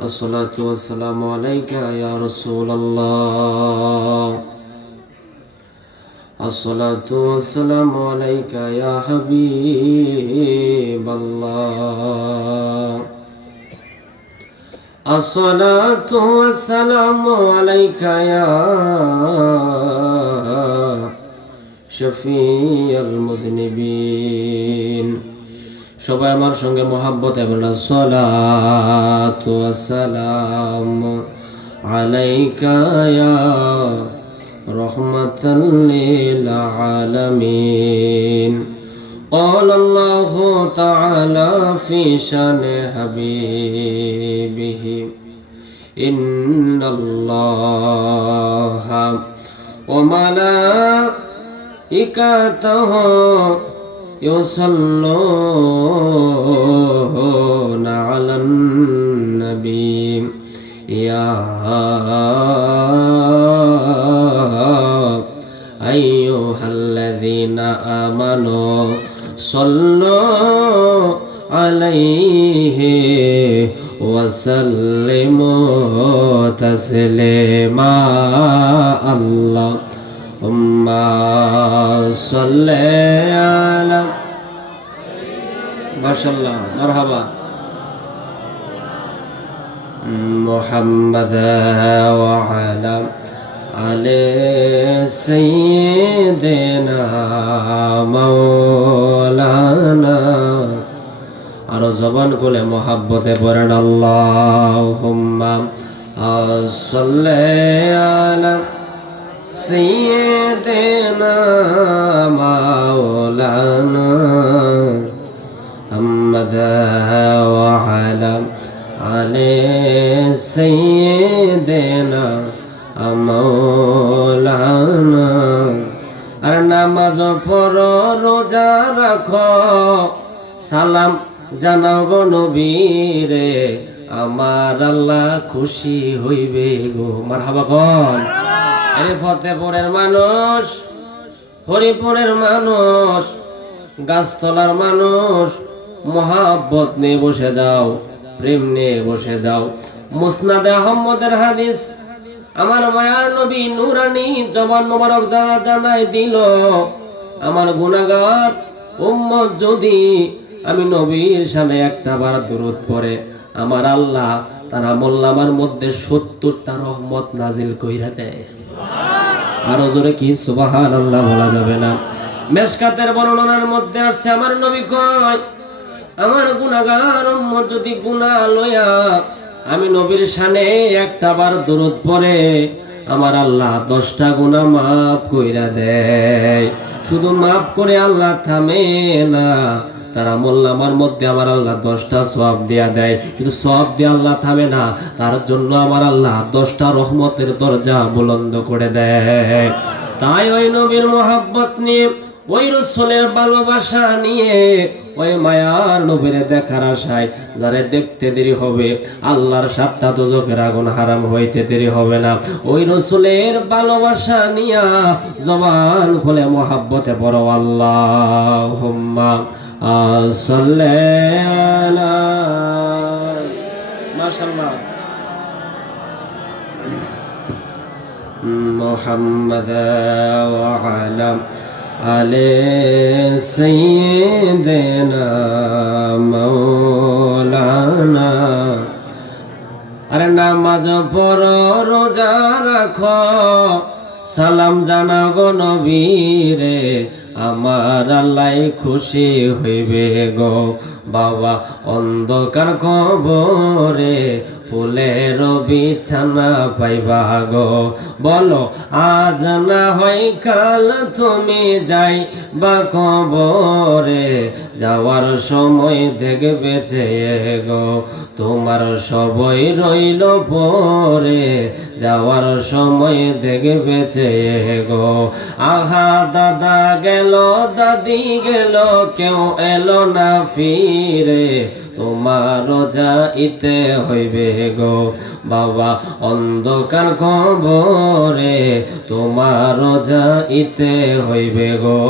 الصلاة والسلام عليك يا رسول الله. الصلاة والسلام عليك يا حبيب الله. الصلاة والسلام عليك يا شفيع المذنبين. সবাই আমার সঙ্গে মহব্বতে বলেন সালাতু ওয়াসসালামু আলাইকা ইয়া রাহমাতাল লিল আলামিন। قال الله تعالى في شان حبيبه إن الله وملائكته يصلون على النبي يا أيها الذين آمنوا صلوا عليه وسلموا تسليما. اللهم صل على ما شاء الله مرحبا محمد وعلى آل سيدنا مولانا. আর জবান খুলে মহব্বতে পড়েন আল্লাহুম্মা সাল্লি আলা سيدنا مولانا محمد وعلى آل سيدنا مولانا. আর নামাজ পড়ো রোজা রাখো সালাম জানাও গো নবীরে আমার আল্লাহ খুশি হইবে গো। মারহাবা কোন ফতেপুরের মানুষ, হরিপুরের মানুষ, গাছতলার মানুষ, মহাব্বত নিয়ে বসে যাও, প্রেম নিয়ে বসে যাও। মুসনাদে আহমদের হাদিস আমার মায়ার নবী নুরানি জবান মোবারক জানাই দিল, আমার গুনাহগার উম্মত যদি আমি নবীর সামনে একটা বার দরুদ পড়ে আমার আল্লাহ তার আমলনামার মধ্যে 70টা রহমত নাজিল কইরা দেয়। আরো জোরে কি সুবহানাল্লাহ বলা যাবে না? মেশকাতের বর্ণনার মধ্যে আসছে আমার নবী কয় আমার গুনাহগার উম্মত যদি গুনাহ লয়া আমি নবীর শানে একটা বার দরুদ পড়ে আমার আল্লাহ 10টা গুনাহ মাফ কইরা দেয়। শুধু মাফ করে আল্লাহ থামে না, তার আমলনামার মধ্যে আমার আল্লাহ 10টা সওয়াব দিয়া দেয়। শুধু সওয়াব দিয়ে আল্লাহ থামে না, তার জন্য আমার আল্লাহ 10টা রহমতের দরজা বুলন্দ করে দেয়। তাই ওই নবীর মহব্বত নিয়ে, ওই রাসূলের ভালোবাসা নিয়ে, ওই মায়ার নবীর দেখার আশায় যারা দেখতে দেরি হবে আল্লাহর 7টা দোজখের আগুন হারাম হইতে দেরি হবে না। ওই রাসূলের ভালোবাসা নিয়া জবান খুলে মহব্বতে পড়ো আল্লাহুম্মা সাল্লি আলা মাশাআল্লাহ মুহাম্মাদ ওয়া আলা আলি সাইয়্যিদিনা মাওলানা। আরে নামাজ পড়ো রোজা রাখো সালাম জানাও গো নবীরে আমার আল্লাহ খুশি হইবে গো। বাবা অন্ধকার কবরে ফুলের বিছানা পাইবা গো। বলো আজ না হয় কাল তুমি যাই বা কবরে, যাওয়ার সময় দেখবে চেয়ে গো তোমার সবই রইল পরে, যাওয়ার সময় দেখবে চেয়ে গো। আহা দাদা গেল দাদি গেল কেউ এলো না ফিরে, তোমারও যাইতে হইবে গো বাবা অন্ধকার কবরে, তোমারও যাইতে হইবে গো।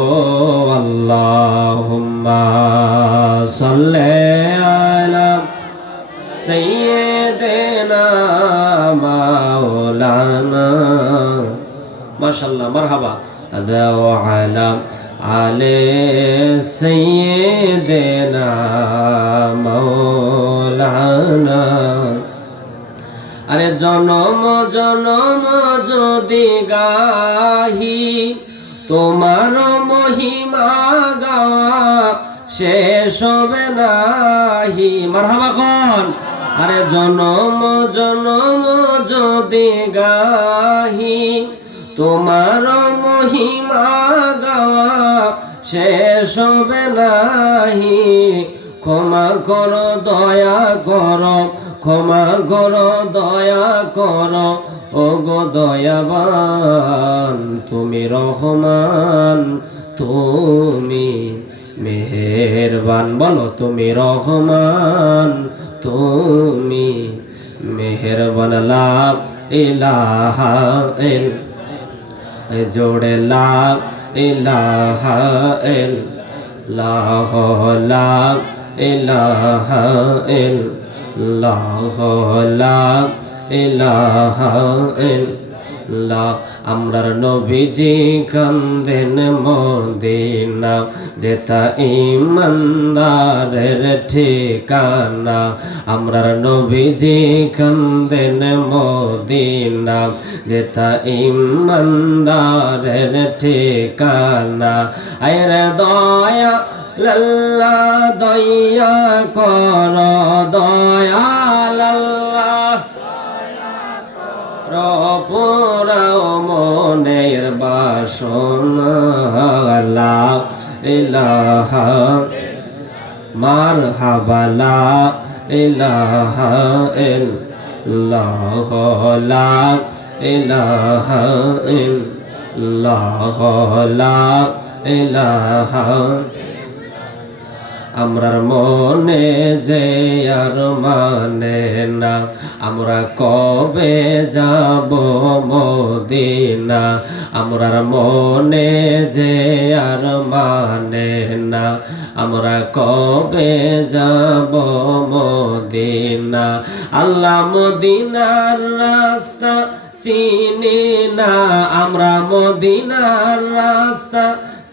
আল্লাহুম্মা সাল্লি আলা সাইয়্যিদিনা দেনা মাওলানা মাশাআল্লাহ মারহাবা দাও আলা আলে সাইয়্যিদিনা মাওলানা আরে জনম জনম যদি গাহি তোমার মহিমা গাওয়া শেষ হবে নাহি মারহাবা কোন আরে জনম জনম যদি গাহি তোমার মহিমা গাওয়া শেষ হবে নাহি ক্ষমা করো দয়া করো ক্ষমা করো দয়া করো ওগো দয়াবান তুমি রহমান তুমি মেহেরবান বলো তুমি রহমান তুমি মেহেরবান লা ইলাহা জোড়ে লা ইলাহা ইল্লাল্লাহ লা ইলাহা ইল্লাল্লাহ লা ইলাহা ইল্লাল্লাহ আমরার নবীজি কান্দেন মদিনা যেটা ইমানদারের ঠিকানা আমরার নবীজি কান্দেন মদিনা যেটা ইমানদারের ঠিকানা আরে দয়া লাল্লা দয়া কর দয়া লাল্লা পুরাও মনের বাসনা লা ইলাহা মারহাবা লা ইলাহা ইল্লাল্লাহ লা ইলাহা ইল্লাল্লাহ লা ইলাহা আমরার মনে যে আর মানে না আমরা কবে যাব মদিনা আমরার মনে যে আর মানে না আমরা কবে যাব মদিনা আল্লাহ মদিনার রাস্তা চিনি না আমরা মদিনার রাস্তা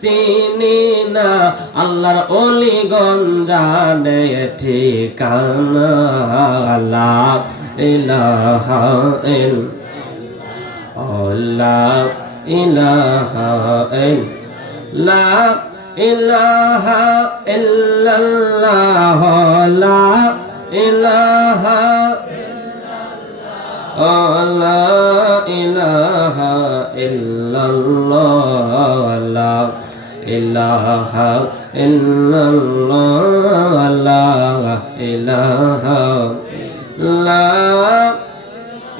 চিনি না আল্লাহর অলিগঞ্জ জানে ঠিকানা লা ইলাহা ইল্লাল্লাহ ইলাহা লা ইলাহা ইল্লাল্লাহ লা ইলাহা লা ইলাহা ইল্লাল্লাহ লা ইলাহা ইল্লাল্লাহ লা ইলাহা লা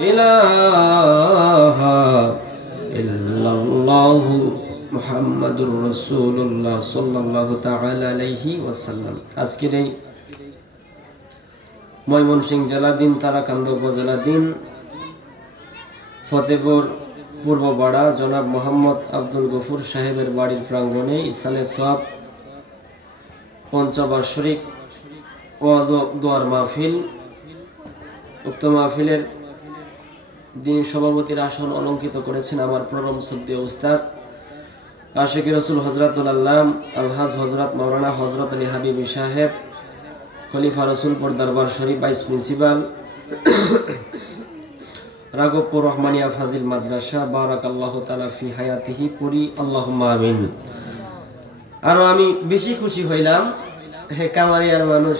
ইলাহা ইল্লাল্লাহ মুহাম্মাদুর রাসূলুল্লাহ সাল্লাল্লাহু তাআলা আলাইহি ওয়াসাল্লাম আজকের এই ময়মনসিংহ জেলাধীন তারাকান্দা উপজেলাধীন ফতেপুর পূর্বপাড়া জনাব মোহাম্মদ আব্দুল গফুর সাহেবের বাড়ির প্রাঙ্গণে ইসালে সোয়াব পঞ্চবার্ষিক ওয়াজ ও দোয়ার মাহফিল উক্ত মাহফিলের যিনি সভাপতির আসন অলঙ্কিত করেছেন আমার পরম শ্রদ্ধেয় উস্তাদ আশিক রাসূল হযরতুল আল্লাম আলহাজ হযরত মাওলানা হযরত আলী হাবিবি সাহেব খলিফা রসুলপুর দরবার শরীফ ভাইস প্রিন্সিপাল রাঘবপুর রহমানিয়া ফাজিল মাদ্রাসা বারাকাল্লাহু তাআলা ফি হায়াতিহি পড়ি আল্লাহুম্মা আমিন। আর আমি বেশি খুশি হইলাম হে কামারিয়ার মানুষ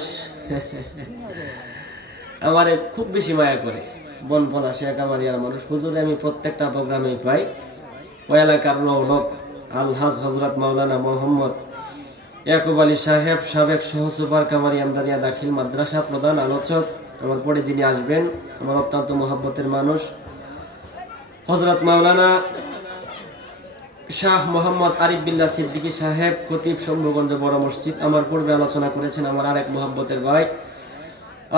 আমারে খুব বেশি মায়া করে বনপনা সে কামারিয়ার মানুষ হুজুরে আমি প্রত্যেকটা প্রোগ্রামেই পাই ওই এলাকার রৌনক আলহাজ হযরত মাওলানা মোহাম্মদ ইয়াকুব আলী সাহেব সাবেক সহসুপার কামারি আমদানিয়া দাখিল মাদ্রাসা প্রধান আলোচক আমার পরে যিনি আসবেন আমার অত্যন্ত মহব্বতের মানুষ হযরত মাওলানা শাহ মোহাম্মদ আরিফ বিল্লাহ সিদ্দিকী সাহেব খতিব শম্ভুগঞ্জ বড় মসজিদ আমার পূর্বে আলোচনা করেছেন আমার আরেক মহব্বতের ভাই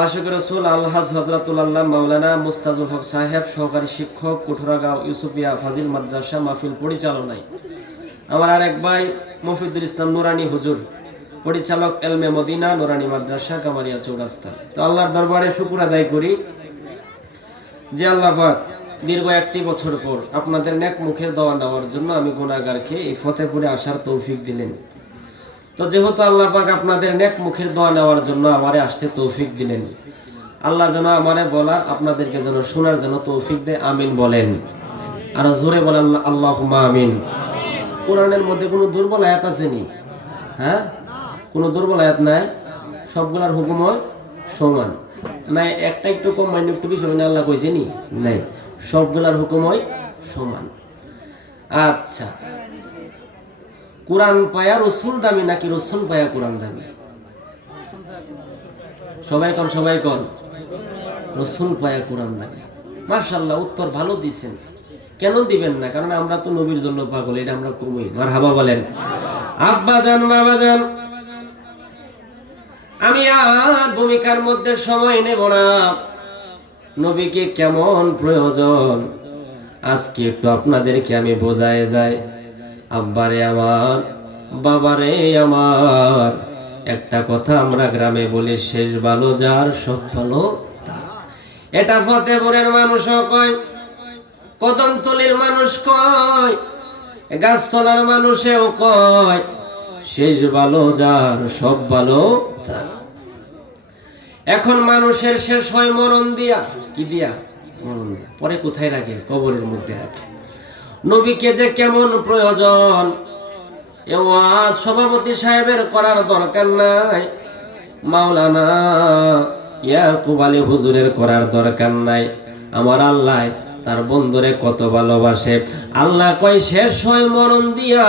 আশিক রাসূল আলহাজ হযরতুল আল্লাহ মাওলানা মুস্তাজুল হক সাহেব সহকারী শিক্ষক কুঠরাগাঁও ইউসুফিয়া ফাজিল মাদ্রাসা মাহফিল পরিচালনায় আমার আরেক ভাই মফিদুল ইসলাম নুরানি হুজুর পরিচালক এলমে মদিনা নুরানি মাদ্রাসা কামারিয়া চৌরাস্তা। তো আল্লাহর দরবারে শুকর আদায় করি যে আল্লাহ পাক দীর্ঘ 1টি বছর পর আপনাদের নেক মুখের দোয়া নেওয়ার জন্য আমি গুনাহগারকে এই ফতেপুরে আসার তৌফিক দিলেন। তো যেহেতু আল্লাহ পাক আপনাদের নেক মুখের দোয়া নেওয়ার জন্য আমারে আসতে তৌফিক দিলেন, আল্লাহ যেন আমারে বলার আপনাদেরকে যেন শোনার যেন তৌফিক দেয়, আমিন বলেন। আর জোরে বলেন আল্লাহুম্মা আমিন। কোরআনের মধ্যে কোনো দুর্বল আয়াত আছে নি? হ্যাঁ, কোনো দুর্বল আয়াত নাই, সবগুলার হুকুম সমান নাই, একটা একটু কম মানে একটু বেশি মানে আল্লাহ কইছে নি? নাই, সবগুলার হুকুম সমান। আচ্ছা, কোরআন পায়া রসুল দামি নাকি রসুল পায়া কোরআন দামি? সবাই কন রসুল পায়া কোরআন দামি। মাশাআল্লাহ, উত্তর ভালো দিছেন। কেন দিবেন না? কারণ আমরা তো নবীর জন্য পাগল, এটা আমরা কমই। মারহাবা বলেন। আব্বা জান, বাবা জান, আমি আর ভূমিকার মধ্যে সময় নেব না। নবীকে কেমন প্রয়োজন আজকে একটু আপনাদেরকে আমি বোঝায় যাই। আব্বারে আমার, বাবারে আমার, একটা কথা আমরা গ্রামে বলি, শেষ ভালো যার সব ভালো তার। এটা ফতেপুরের মানুষও কয়, কদমতলির মানুষ কয়, গাছতলার মানুষেও কয়, শেষ ভালো যার সব ভালো তার। এখন মানুষের শেষ হয় মরণ দিয়া। কি দিয়া? মরণ দিয়া। পরে কোথায় রাখে? কবরের মধ্যে রাখে। নবীকে যে কেমন প্রয়োজন এ ওয়াজ সভাপতি সাহেবের করার দরকার নাই, মাওলানা ইয়াকুব আলী হুজুরের করার দরকার নাই। আমার আল্লাহ তার বন্ধুরে কত ভালোবাসে। আল্লাহ কয় শেষ হয় মরণ দিয়া।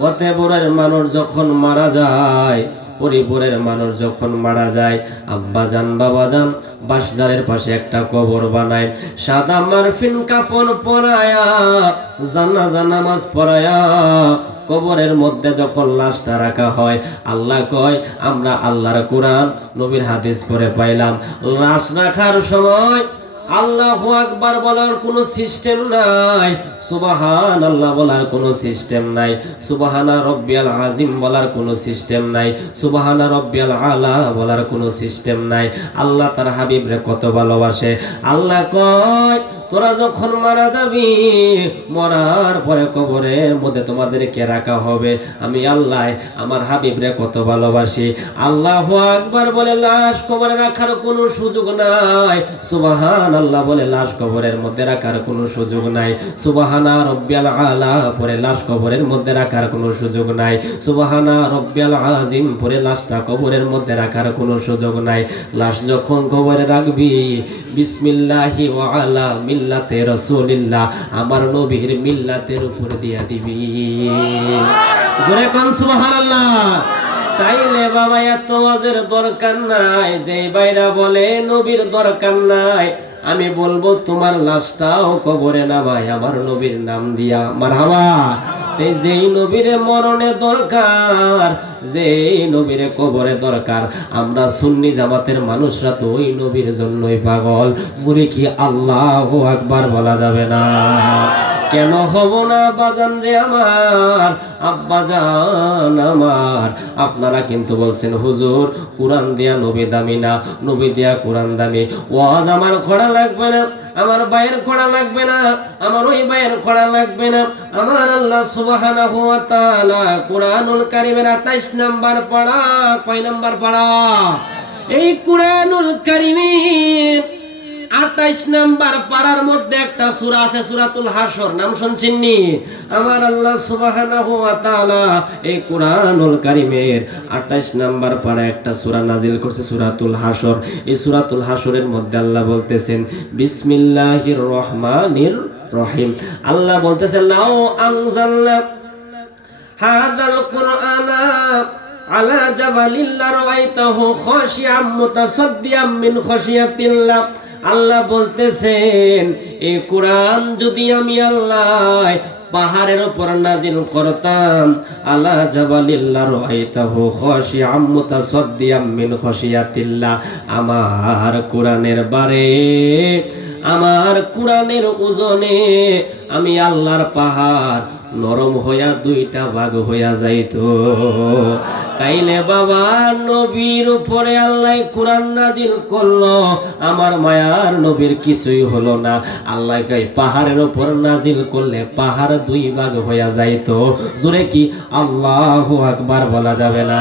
ফতেপুরের মানুষ যখন মারা যায়, পরিপুরের মানুষ যখন মারা যায়, আব্বা জান, বাবা জান বাসজারের পাশে একটা কবর বানায়, সাদা মারফিন কাপড় পরায়া, জানাজা নামাজ পড়ায়া কবরের মধ্যে যখন লাশটা রাখা হয়, আল্লাহ কয় আমরা আল্লাহর কোরআন নবীর হাদিস পড়ে পাইলাম, লাশ রাখার সময় আল্লাহু আকবার বলার কোনো সিস্টেম নাই, সুবহানাল্লাহ বলার কোনো সিস্টেম নাই, সুবহানা রব্বিয়াল আযীম বলার কোনো সিস্টেম নাই, সুবহানা রব্বিয়াল আলা বলার কোনো সিস্টেম নাই। আল্লাহ তার হাবিবরে কত ভালোবাসে। আল্লাহ কয় তোরা যখন মারা যাবি, মরার পরে কবরের মধ্যে তোমাদেরকে রাখা হবে, আমি আল্লাহ আমার হাবিবরে কত ভালোবাসি। আল্লাহু আকবার বলে লাশ কবরে রাখার কোনো সুযোগ নাই, সুবহানাল্লাহ বলে লাশ কবরের মধ্যে রাখার কোনো সুযোগ নাই, সুবহানা রব্বিয়াল আলা পরে লাশ কবরের মধ্যে রাখার কোনো সুযোগ নাই, সুবহানা রব্বিয়াল আযীম পরে লাশটা কবরের মধ্যে রাখার কোনো সুযোগ নাই। লাশ যখন কবরে রাখবি, বিসমিল্লাহি ওয়া আলা মিল্লাতে রাসূলিল্লাহ, আমার নবীর মিল্লাতের উপর দিয়া দিবি। জোরে কোন সুবহানাল্লাহ। তাইলে বাবা এত ওয়াজের দরকার নাই। যে বাইরা বলে নবীর দরকার নাই, আমি বলবো তোমার লাশটাও কবরে নামাই আমার নবীর নাম দিয়া। মারহাবা। যেই নবীরে মরণে দরকার, যেই নবীরে কবরে দরকার, আমরা সুন্নি জামাতের মানুষরা তো ওই নবীর জন্যই পাগল। জোরে কি আল্লাহু আকবার বলা যাবে না? কেন হব না বাজান রে আমার, আব্বা জান আমার। আপনারা কিন্তু বলছেন হুজুর কোরআন দিয়া নবী দামি না, নবী দিয়া কোরআন দামি। ওয়াজ আমার খোড়া লাগবে না, আমার ভাইয়ের খোড়া লাগবে না, আমার ওই ভাইয়ের খোড়া লাগবে না। আমার আল্লাহ সুবহানাহু ওয়া তাআলা কোরআনুল কারীমের 28 নাম্বার পড়া। কয় নাম্বার পড়া? এই কোরআনুল কারীমের 28 নাম্বার পারার মধ্যে একটা সূরা আছে, সূরাতুল হাসর। নাম শুনছেন নি? আমার আল্লাহ সুবহানাহু ওয়া তাআলা এই কোরআনুল কারীমের 28 নাম্বার পারা একটা সূরা নাজিল করছে, সূরাতুল হাসর। এই সূরাতুল হাসরের মধ্যে আল্লাহ বলতেছেন বিসমিল্লাহির রহমানির রহিম। আল্লাহ বলতেছেন লাউ আনজালনা হাযাল কুরআনা আলা জাবালিন লারাআইতাহু খাশিআম মুতাসাদ্দিয়াম মিন খাশিয়াতিল্লাহ। আল্লাহ বলতেছেন এই কোরআন যদি আমি আল্লাহ পাহাড়ের উপর নাজিল করতাম, আলা জাবালিল লারাআইতাহু খাশিআম মুতাসাদ্দিয়াম মিন খাশিয়াতিল্লাহ, আমার কোরআনের বারে আমার কোরআনের ওজনে আমি আল্লাহর পাহাড় নরম হইয়া দুইটা ভাগ হইয়া যাইতো। তাইলে বাবা নবীর উপরে আল্লাহ কোরআন নাজিল করলো, আমার মায়ার নবীর কিছুই হলো না। আল্লাহ কই পাহাড়ের উপর নাজিল করলে পাহাড় দুই ভাগ হইয়া যাইতো। জোরে কি আল্লাহু আকবার বলা যাবে না?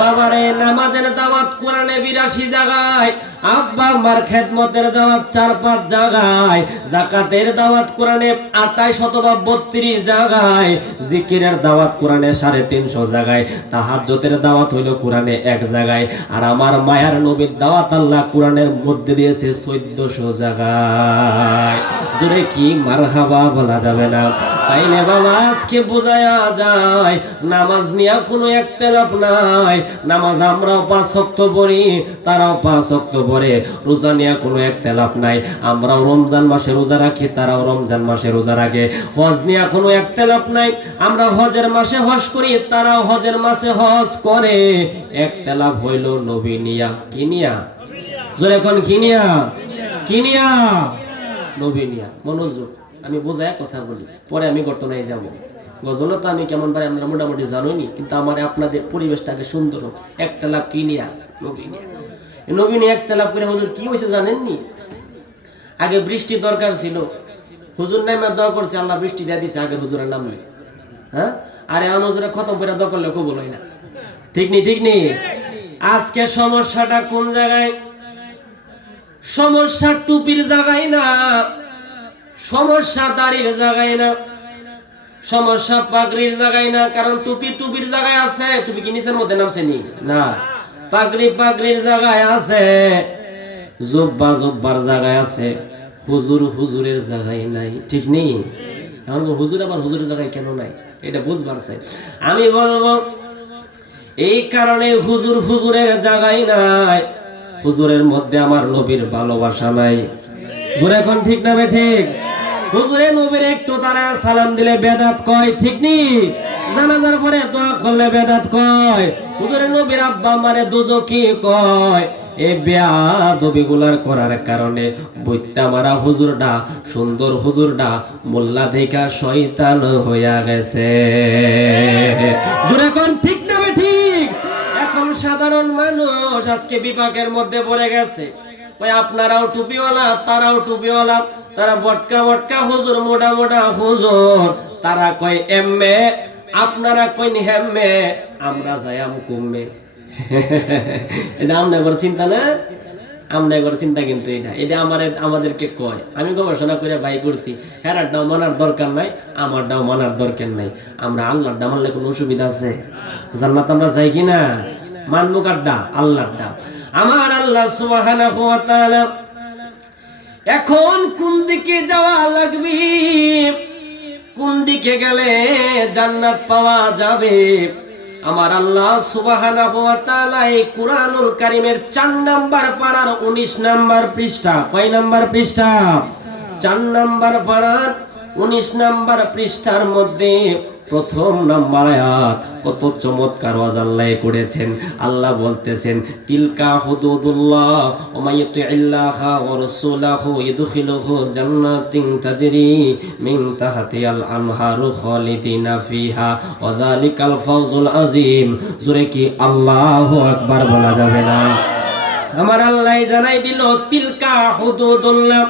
বাবারে নামাজের দাওয়াত কোরআনে 82 জায়গায়, আব্বা মার খেদমতের দাওয়াত 4-5 জায়গায়, যাকাতের দাওয়াত কোরআনে 28 অথবা 32 জায়গায়, জিকিরের দাওয়াত কোরআনে 350 জায়গায়, তাহাজ্জুদের দাওয়াত হইল কোরআনে 1 জায়গায়, আর আমার মায়ার নবীর দাওয়াত আল্লাহ কোরআনের মধ্যে দিয়েছে 1400 জায়গায়। জোরে কি মারহাবা বলা যাবে না? তাইলে বাবা আজকে বোঝায়া যায় নামাজ নিয়ে কোনো একতলাপ নাই। নামাজ আমরাও 5 ওয়াক্ত পড়ি, তারাও 5 ওয়াক্ত পড়ে। রোজা নিয়ে কোনো একতলাপ নাই। আমরাও রমজান মাসে রোজা রাখি, তারাও রমজান মাসে রোজা রাখে। হজ নিয়ে কোনো একতলাপ নাই। আমরা হজের মাসে হজ করি, তারাও হজের মাসে হজ করে। একতলাপ হইল নবী নিয়া। কি নিয়া? জোরে কোন কি নিয়া? কি নিয়া? নবী নিয়া। মনোযোগ, আমি বোঝায় কথা বলি, পরে আমি ঘটনায় যাব। গজলও তো আমি কেমন পারি আমরা মোটামুটি জানোই, কিন্তু আমার আপনাদের পরিবেশটাকে সুন্দর হোক। একতলাপ কি নিয়া? নবী নিয়া। নবী নিয়ে একতলাপ করে হুজুর কি হয়েছে জানেননি? আগে বৃষ্টি দরকার ছিল, হুজুর নামে দোয়া করছে, আল্লাহ বৃষ্টি দিয়ে দিছে আগের হুজুরের নাম নেই। হ্যাঁ, আর এখন হুজুরে খতম করে দোয়া করলে কবুল হয় না। ঠিক নি? ঠিক নি? আজকে সমস্যাটা কোন জায়গায়? সমস্যা টুপির জায়গায় না, সমস্যা দাড়ির জায়গায় না, সমস্যা পাগড়ির জায়গায় না। কারণ টুপির জায়গায় আছে, টুপি কি নিচের মধ্যে নামছে নি? না। পাগড়ির জায়গায় আছে, জুব্বার জায়গায় আছে, হুজুরের জায়গায় নাই। ঠিক নেই? এখন হুজুর আবার হুজুরের জায়গায় কেন নাই এটা বুঝবার চাই। আমি বলবো এই কারণে হুজুরের জায়গায় নাই, হুজুরের মধ্যে আমার নবীর ভালোবাসা নাই। হুজুর এখন ঠিক না বে ঠিক? হুজুরে নবীর একটু তারা সালাম দিলে বেদাত কয়। ঠিক নি? জানাজার পরে দোয়া করলে বেদাত কয়। হুজুরে নবীর আব্বা মারে দুজকি কয়। এই বেয়াদবিগুলার করার কারণে বইত্যা মারা হুজুরটা, সুন্দর হুজুরটা মোল্লা দেখা শয়তান হইয়া গেছে। জোরে কোন ঠিক না বে ঠিক? এখন সাধারণ মানুষ আজকে বিপাকের মধ্যে পড়ে গেছে। ওই আপনারাও টুপিওয়ালা, তারাও টুপিওয়ালা, তারা বটকা হুজুর, মোটা হুজুর, তারা কয় এমএ, আপনারা কইন হেমে, আমরা যাইয়াম কুমে। এটা আমরা একবার চিন্তা না, আমরা একবার চিন্তা, কিন্তু এটা আমাদেরকে কয়। আমি গবেষণা করে বাই করছি, হেরার দাও মানার দরকার নাই, আমার দাও মানার দরকার নাই। আমরা আল্লাহর দাম মানলে কোনো অসুবিধা আছে? জান্নাত আমরা যাই কিনা? মানবো কারডা? আল্লাহর দাম। আমার আল্লাহ সুবহানাহু ওয়া তাআলা এখন কোন দিকে যাওয়া লাগবে, কোন দিকে গেলে জান্নাত পাওয়া যাবে, আমার আল্লাহ সুবহানাহু ওয়া তাআলা এই কুরআনুল কারীমের 4 নাম্বার পারার 19 নাম্বার পৃষ্ঠা, কয় নাম্বার পৃষ্ঠা? 4 নাম্বার পারার 19 নাম্বার পৃষ্ঠার মধ্যে প্রথম নাম্বার আয়াত কত চমৎকার ওয়াজ আল্লাহ করেছেন। আল্লাহ বলতেছেন তিলকা হুদুদুল্লাহ ওয়া মাইয়ুতিল্লাহা ওয়া রাসূলাহু ইদখিলুহু জান্নাতিন তাজরি মিন তাহতিহাল আনহারু খালিদিনা ফিহা ওয়া যালিকাল ফাওজুল আযীম। জোরে কি আল্লাহু আকবার বলা যাবে না? আমার আল্লাহ জানাই দিল তিলকা হুদুদুল্লাহ,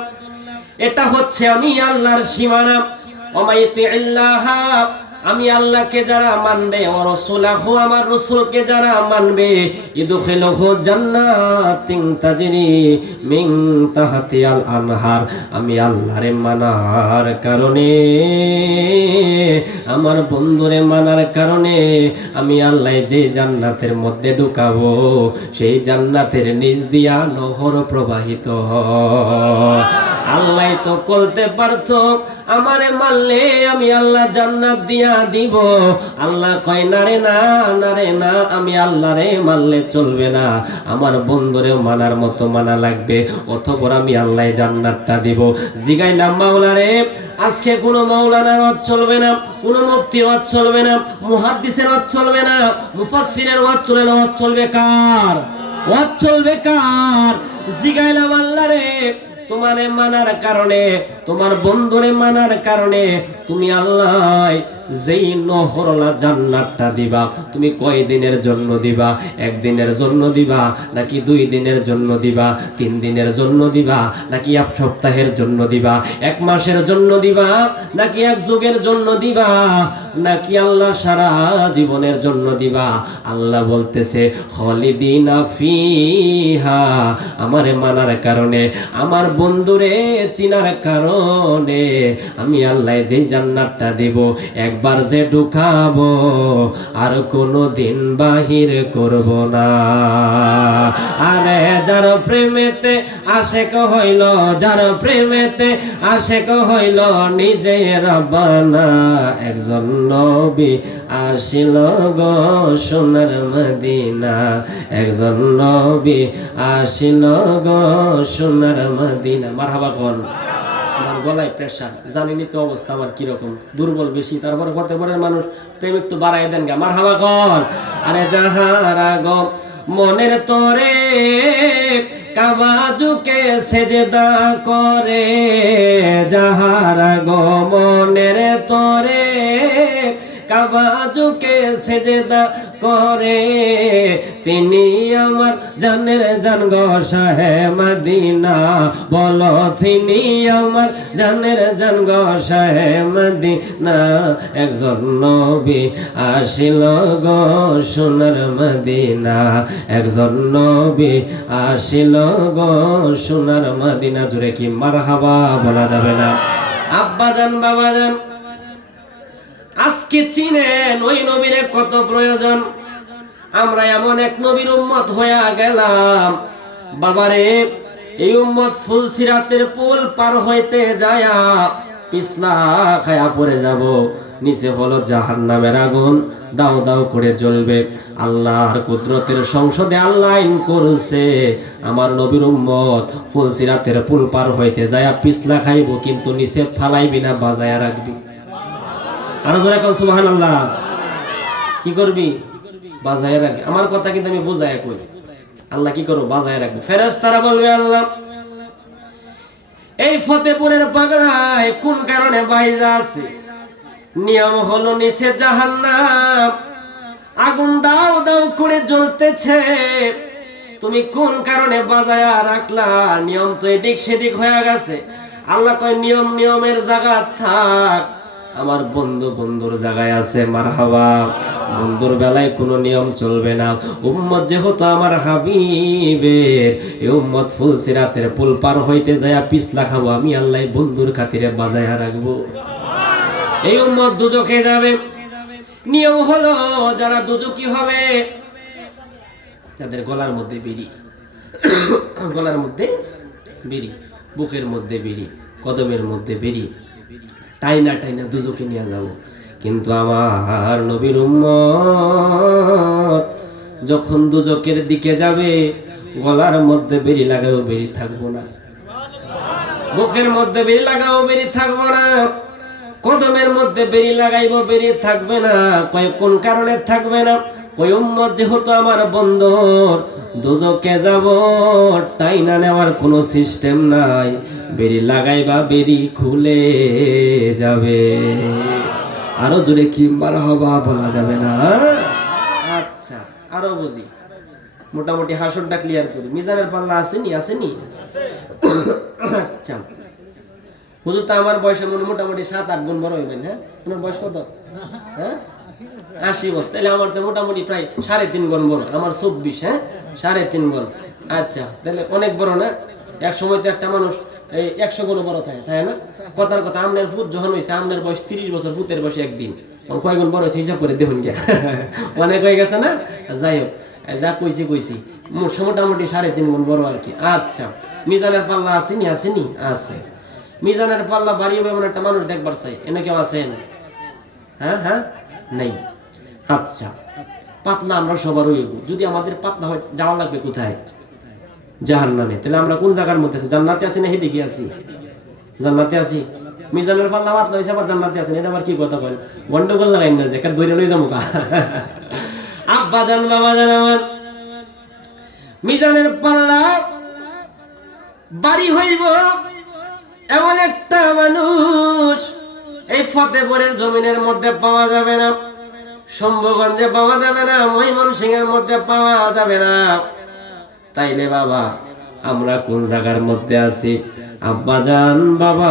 এটা হচ্ছে আমি আল্লাহর সীমানা। ওয়া মাইয়ুতিল্লাহা, আমি আল্লাহকে যারা মানবে, ও রাসূলাহু, আমার রাসূলকে যারা মানবে, ইদখিলুহু জান্নাতিন তাজরি মিন তাহতিহাল আনহার, আমি আল্লাহরে মানার কারণে, আমার বন্ধুরে মানার কারণে আমি আল্লাহ যে জান্নাতের মধ্যে ঢুকাবো, সেই জান্নাতের নিচ দিয়া নহর প্রবাহিত হয়। আল্লাহ তো বলতে পারতো আমারে মানলে আমি আল্লাহ জান্নাত দিয়া দিব। আল্লাহ কয় না রে না, না রে না, আমি আল্লাহরে মানলে চলবে না, আমার বন্ধুরে মানার মতো মানা লাগবে, অতঃপর আমি আল্লাহ জান্নাতটা দিব। জিগাইলাম মাওলারে, আজকে কোনো মাওলানার ওয়াজ চলবে না, কোনো মুফতির ওয়াজ চলবে না, মুহাদ্দিসের ওয়াজ চলবে না, মুফাসসিরের ওয়াজ চলবে না, ওয়াজ চলবে কার? ওয়াজ চলবে কার? জিগাইলাম আল্লাহরে, তোমারে মানার কারণে, তোমার বন্ধুরে মানার কারণে তুমি আল্লাহ যেই নহরলা জান্নাতটা দিবা, তুমি কয় দিনের জন্য দিবা? একদিনের জন্য দিবা, নাকি 2 দিনের জন্য দিবা, 3 দিনের জন্য দিবা, নাকি 1 সপ্তাহের জন্য দিবা, 1 মাসের জন্য দিবা, নাকি 1 যুগের জন্য দিবা, নাকি আল্লাহ সারা জীবনের জন্য দিবা? আল্লাহ বলতেছে খালিদিনা ফিহা, আমারে মানার কারণে, আমার বন্ধুরে চিনার কারণে আমি আল্লাহ যেই জান্নাতটা দেব, একবার যে ঢুকাবো আর কোনো দিন বাহির করব না। আরে যার প্রেমেতে আশেক হইল, যার প্রেমেতে আশেক হইল নিজে রাব্বানা, একজন নবী আসিল গো সোনার মদিনা, একজন নবী আসিল গো সোনার মদিনা। মারহাবা কোন? আমার গলায় প্রেশার, জানিনি তো অবস্থা আমার কিরকম, দুর্বল বেশি, তারপরে করতে পারে মানুষ, প্রেম একটু বাড়াই দেন গা। মারহাবা কোন? আরে যাহারা গো মনের তরে কাবাজুকে সেজদা করে, যাহারা গো মনের তরে কাবাজুকে সেজদা করে, তিনি আমার জানের জান গো শাহে মদিনা, বলো তিনি আমার জানের জান গো শাহে মদিনা, একজন নবী আসিল গো সোনার মদিনা, একজন নবী আসিল গো সোনার মদিনা। জুড়ে কি মারহাবা বলা যাবে না? আব্বাজান বাবাজান, আজকে চিনেন ওই নবীর কত প্রয়োজন। আমরা এমন এক নবীর উম্মত হয়ে গেলাম, বাবারে এই উম্মত ফুলসিরাতের পুল পার হইতে যায়া পিছলা খায়া পড়ে যাব, নিচে হলো জাহান্নামের আগুন দাও দাও করে জ্বলবে। আল্লাহর কুদরতের সংসদে আল্লাহ আইন করছে, আমার নবীর উম্মত ফুলসিরাতের পুল পার হইতে যায়া পিছলা খাইব, কিন্তু নিচে ফালাইবি না, বাজায়া রাখবি। আরো জোরে কও সুবহানাল্লাহ। কি করবি? বাজায় রাখবি। আমার কথা কিন্তু আমি বোঝায় কই, আল্লাহ কি করব? বাজায় রাখবো। ফেরেশতারা বলবে আল্লাহ এই ফতেপুরের পাগড়ায় কোন কারণে বাইজা আছে? নিয়ম হলো নিচে জাহান্নাম, আগুন দাও দাও করে জ্বলতেছে, তুমি কোন কারণে বাজায়া রাখলা? নিয়ম তো এদিক সেদিক হয়ে গেছে। আল্লাহ কয় নিয়ম নিয়মের জায়গা থাক, আমার বন্ধু বন্ধুর জায়গায় আছে। মারহাবা। বন্ধুর বেলায় কোনো নিয়ম চলবে না। উম্মত যেহেতু আমার হাবিবের, এই উম্মত ফুলসিরাতের পুল পার হইতে যায় পিছলা খাবো, আমি আল্লাহ বন্ধুর খাতিরে বাজায়া রাখবো। এই উম্মত দুজকে যাবে। নিয়ম হলো যারা দুজকি হবে, যাদের গলার মধ্যে বিড়ি, গলার মধ্যে বিড়ি, বুকের মধ্যে বিড়ি, কদমের মধ্যে বিড়ি, টাইনা টাইনা দুজকে নিয়ে যাব। কিন্তু আমার নবীর উম্মত যখন দুজকের দিকে যাবে, গলার মধ্যে বেরি লাগাও বেরি থাকবো না, বুকের মধ্যে বেরি লাগাও বেরি থাকবো না, কদমের মধ্যে বেরি লাগাইব বেরি থাকবে না। কয় কোন কারণে থাকবে না? ওই উম্মত যেহেতু আমার বন্ধুর, দুজকে যাব, টাইনা নেওয়ার কোনো সিস্টেম নাই, বেরি লাগাইবা বেরি খুলে যাবে। আরো জোরে কি মারহাবা বলা যাবে না? আচ্ছা আরো বুঝি, মোটামুটি হাসরটা ক্লিয়ার করি। মিজানের পাল্লা আসেনি? আসেনি? আচ্ছা হুজুর তো আমার বয়সে মোটামুটি 7-8 গুণ বড় হইবেন। হ্যাঁ, আপনার বয়স কত? হ্যাঁ 80 বছর। তাহলে আমার তো মোটামুটি প্রায় 3.5 গুণ বড়। আমার 24। হ্যাঁ 3.5 গুণ। আচ্ছা তাহলে অনেক বড় না? এক সময় তো একটা মানুষ এই 100 গুণ বড় থাকে, তাই না? কথার কথা, আমনের ভূত যখন হয়েছে, আমনের বয়স 30 বছর, ভূতের বয়স একদিন, কয় গুণ বড় হয়েছে হিসাব করে দেখুন গিয়া। অনেক হয়ে গেছে না? যাই হোক, যা কইছি মোটামুটি 3.5 গুণ বড় আর কি। আচ্ছা মিজানের পাল্লা আসেনি? আসেনি? আছে। মিজানের পাল্লা বাড়ি হবে এমন একটা মানুষ দেখবার চাই, এনে কেউ আছেন? হ্যাঁ হ্যাঁ নেই। আচ্ছা পাতলা আমরা সবার হইব, যদি আমাদের পাতলা হয় যাওয়া লাগবে কোথায়? জাহান্নামে। তাহলে আমরা কোন জায়গার মধ্যে আছি? জান্নাতে আছি না হেদিকে আছি? জান্নাতে আছি। মিজানের পাল্লা পাতলা হয়েছে আবার জান্নাতে আছেন, এটা আবার কি কথা বলেন? গন্ডগোল লাগাই না যে একটা বইরে লই যাবো কা। আব্বা জান বাবা জান আমার, মিজানের পাল্লা বাড়ি হইব এমন একটা মানুষ এই ফতেপুরের জমিনের মধ্যে পাওয়া যাবে না, শম্ভুগঞ্জে পাওয়া যাবে না, ময়মনসিংহের মধ্যে পাওয়া যাবে না। তাইলে বাবা আমরা কোন জায়গার মধ্যে আছি? আব্বা জান, বাবা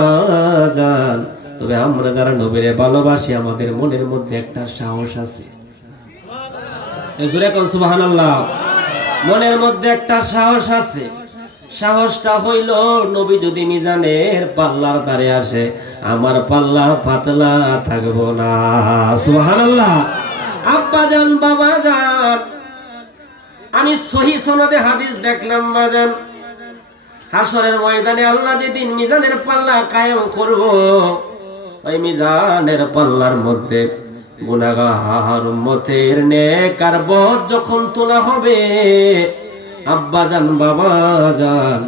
জান, তবে আমরা যারা নবীরে ভালোবাসি আমাদের মনের মধ্যে একটা সাহস আছে। সুবহানাল্লাহ। মনের মধ্যে একটা সাহস আছে। সাহসটা হইল নবী যদি মিজানের পাল্লার ধারে আসে, আমার পাল্লা পাতলা থাকবো না। সুবহানাল্লাহ। আব্বা জান, বাবা জান, আমি সহি সনদে হাদিস দেখলাম বাজান, হাসরের ময়দানে আল্লাহ যেদিন মিজানের পাল্লা কায়েম করব, ওই মিজানের পাল্লার মধ্যে গুনাহগার উম্মতের নেক আর বদ যখন তোলা হবে, আব্বা জান, বাবা জান,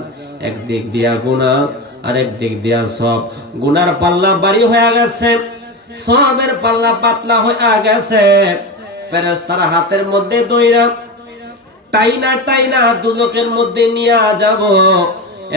একদিক দিয়া গুনাহ আর একদিক দিয়া সব। গুনার পাল্লা ভারী হয়ে গেছে, সবের পাল্লা পাতলা হয়ে গেছে। ফেরেশতারা হাতের মধ্যে দইরা টাইনা টাইনা দুজকের মধ্যে নিয়ে যাব।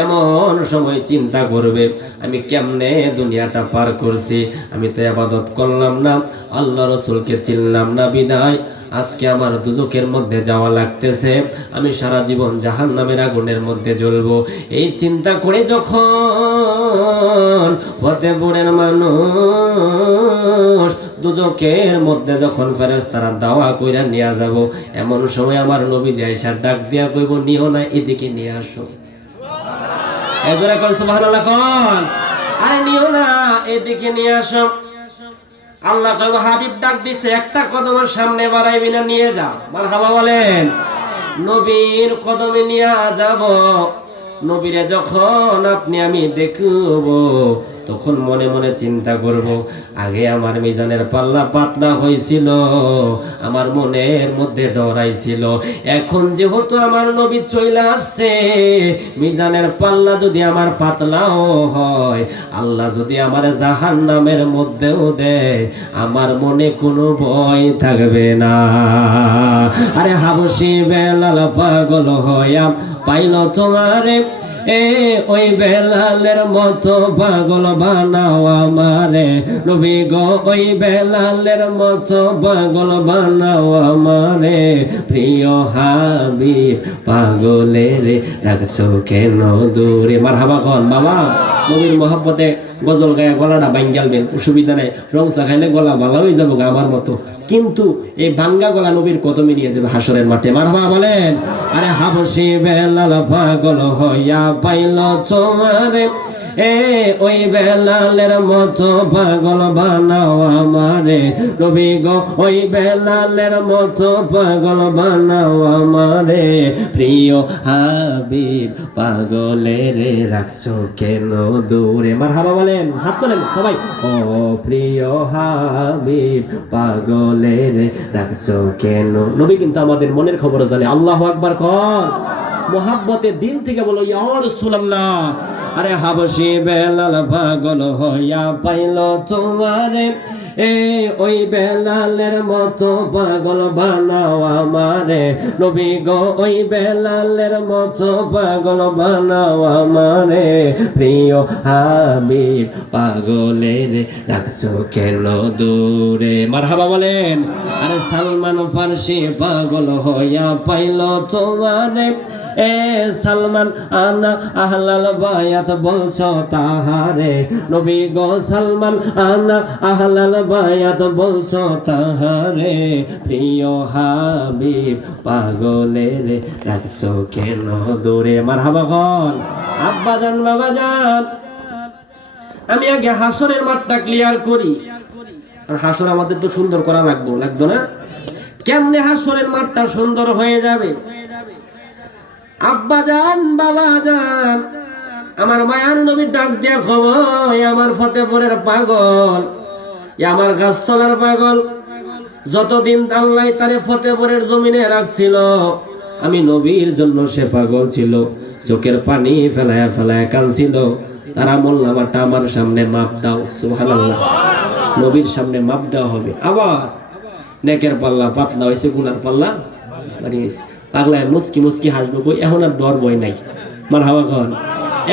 এমন সময় চিন্তা করবে, আমি কেমনে দুনিয়াটা পার করছি, আমি তো ইবাদত করলাম না, আল্লাহ রাসূলকে চিনলাম না, বিদায় আজকে আমার দুজকের মধ্যে যাওয়া লাগতেছে, আমি সারা জীবন জাহান্নামের আগুনের মধ্যে জ্বলবো। এই চিন্তা করে যখন ফতেপুরের মানুষ দুজকের মধ্যে যখন ফেরেশতারা দাওয়া কইরা নিয়ে যাব, এমন সময় আমার নবী আয়েশা ডাক দিয়া কইব, নিও না, এদিকে নিয়ে আসো। এজরা কোন সুবহানাল্লাহ কোন, আরে নিও না, এদিকে নিয়ে আসো। আল্লাহ কইব, হাবিব ডাক দিছে, একটা কদমের সামনে বাড়াইবি না, নিয়ে যা। মারহাবা বলেন। নবীর কদমে নিয়ে যাব। নবীরে যখন আপনি আমি দেখব, তখন মনে মনে চিন্তা করব, আগে আমার মিজানের পাল্লা পাতলা হয়েছিল, আমার মনের মধ্যে ডরাইছিল, এখন যেহেতু আমার নবী চলে আসছে, মিজানের পাল্লা যদি আমার পাতলাও হয়, আল্লাহ যদি আমার জাহান্নামের মধ্যেও দেয়, আমার মনে কোনো ভয় থাকবে না। আরে হাবশি বেলাল পাগল হইয়া পাইল তোমারে, ওই বেলালের মতো পাগল বানাও আমারে নবী গো, ওই বেলালের মতো পাগল বানাও আমারে, প্রিয় হাবিব পাগলের রাখছো কেন দূরে। মারহাবা কোন বাবা। নবীর মহব্বতে গজল গায়ে গলাটা ভাঙ্গালবেন, অসুবিধা নাই, রং চা খাইলে গলা ভালো হয়ে যাবো আমার মতো, কিন্তু এই ভাঙ্গা গলা নবীর কদমে নিয়ে যাবে হাসরের মাঠে। মারহাবা বলেন। আরে হাবশি বেলাল পাগল হইয়া পাইল তোমারে, ওই বেলালের মতো পাগল বানাও আমারে নবী গো, ওই বেলালের মতো পাগল বানাও আমারে, প্রিয় হাবিব পাগলের রাখছো কেন দূরে। মারহাবা বলেন, হাত তোলেন সবাই। ও প্রিয় হাবিব পাগলের রাখছো কেন। নবী কিন্তু আমাদের মনের খবর জানে। আল্লাহু আকবার কর। মোহাব্বতে দিল থেকে বলো, ইয়া রাসূলুল্লাহ। আরে হাবশি বেলাল পাগল হইয়া পাইল তোমারে, ওই বেলালের মতো পাগল বানাও আমারে নবী গো, ওই বেলালের মতো পাগল বানাও আমারে, প্রিয় হাবিব পাগলের রাখছো কেন দূরে। মারহাবা বলেন। আরে সালমান ফারসি পাগল হইয়া পাইল তোমারে, সালমান আনা আহলাল বায়াত বলছো তাহারে নবী গো, সালমান আনা আহলাল বায়াত বলছো তাহারে, প্রিয় হাবিব পাগলের রাখছো কেন দূরে। মারহাবা কোন। আব্বা জান, বাবা জান, আমি আগে হাসরের মাঠটা ক্লিয়ার করি। হাসর আমাদের তো সুন্দর করা লাগতো না? কেমনে হাসরের মাঠটা সুন্দর হয়ে যাবে? আব্বা জান, বাবা জান, আমার মায়ার নবীর ডাক দিয়া খবর, আমার ফতেপুরের পাগল, আমার গাছতলার পাগল, যতদিন আল্লাহ তারে ফতেপুরের জমিনে রাখছিল, আমি নবীর জন্য সে পাগল ছিল, চোখের পানি ফেলায়া ফেলায়া কাঁদছিল। তারা মোল্লামাটা আমার সামনে মাপ দাও। সুবহানাল্লাহ। নবীর সামনে মাপ দেওয়া হবে। আবার নেকের পাল্লা পাতলা হয়েছে, গুনার পাল্লা বাড়ি হয়েছে। পাগলায় মুস্কি মুস্কি হাসবো কই, এখন আর ডর ভয় নাই। মারহাবা খান।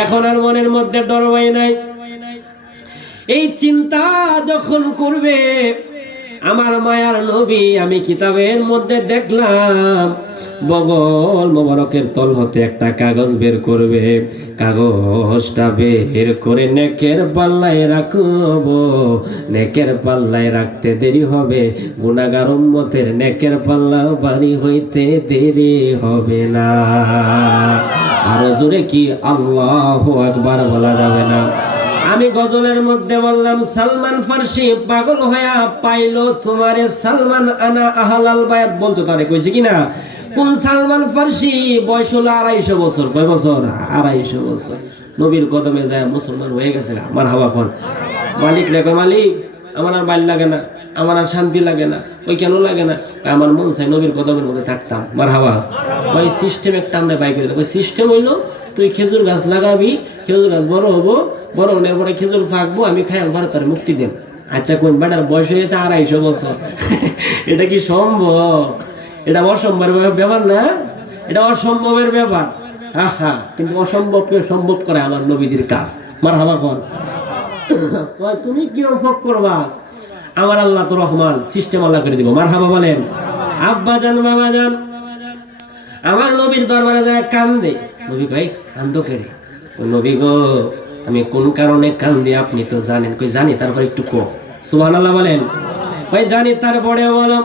এখন আর মনের মধ্যে ডর ভয় নাই। এই চিন্তা যখন করবে আমার মায়ার নবী, আমি কিতাবের মধ্যে দেখলাম বগল মোবারকের তল হতে একটা কাগজ বের করবে। কাগজটা বের করে নেকের পাল্লায় রাখবো। নেকের পাল্লায় রাখতে দেরি হবে, গুনাহগার উম্মতের নেকের পাল্লা ভারী হইতে দেরি হবে না। আরো জোরে কি আল্লাহু আকবার বলা যাবে না? আমি গজলের মধ্যে বললাম সালমান ফার্সি পাগল হইয়া পাইলো তোমারে সালমান আনা আহলাল বায়াত বলতো, তারে কইছে কিনা? কোন সালমান ফার্সি? বয়স হলো 250 বছর। কয় বছর? 250 বছর। নবীর কদমে যায় মুসলমান হয়ে গেছে। মারহাবা কোন মালিক রে? কয় মালিক আমার আর ভাল লাগে না, আমার আর শান্তি লাগে না। ওই কেন লাগে না? আমার মন চাই নবীর কদমের মধ্যে থাকতাম। মারহাবা। ওই সিস্টেম একটা আমরা বাই করে দেবো। সিস্টেম হইলো তুই খেজুর গাছ লাগাবি, খেজুর গাছ বড় হবো, বড় হওয়ার পরে খেজুর ফাঁকবো, আমি খাই ঘরে তার মুক্তি দেব। আচ্ছা কোন বেটার বয়স হয়েছে 250 বছর? এটা কি সম্ভব? এটা অসম্ভবের ব্যাপার না, এটা অসম্ভবের ব্যাপার। হা, কিন্তু অসম্ভবকে সম্ভব করে আমার নবীজির কাজ। মারহাবা কর। তুমি কিরম ফক করবা? আমার আল্লাহ তো রহমান, সিস্টেম আল্লাহ করে দিব। মারহাবা বলেন। আব্বা জান বাবা জান আমার নবীর দরবারে যায় কান্দে। নবী ভাই কান্দো কেড়ে? নবী গো আমি কোন কারণে কান্দি আপনি তো জানেন। কই জানি, তারপর একটু কো। সুবহানাল্লাহ বলেন। ভাই জানি, তারপরে বলো।